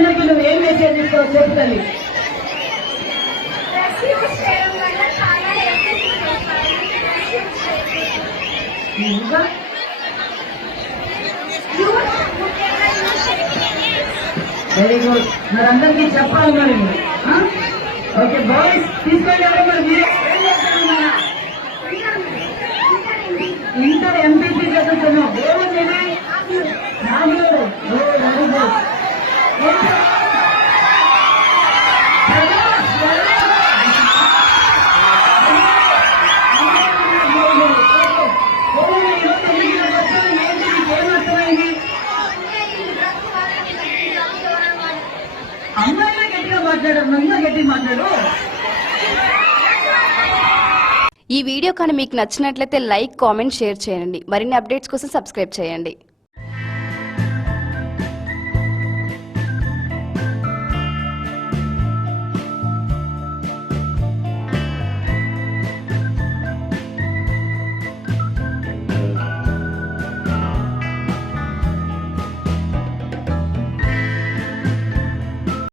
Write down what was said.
పిల్లలందరికీ నువ్వు ఏం మెసేజ్ ఇస్తావు చెప్పు తల్లి. ఇంకా వెరీ గుడ్. మరి అందరికీ చెప్పాలి మరి. ఓకే బాయ్స్ తీసుకోండి. ఎవరు మరి మీరు ఇంటర్ ఎంపీసీ చదువుతున్నావు. ఏముంది నాగేడు. Very good. అమ్మాయిలో గట్టిగా మాట్లాడారు, నన్ను గట్టిగా మాట్లాడు. ఈ వీడియో కానీ మీకు నచ్చినట్లయితే లైక్, కామెంట్, షేర్ చేయండి. మరిన్ని అప్డేట్స్ కోసం సబ్స్క్రైబ్ చేయండి.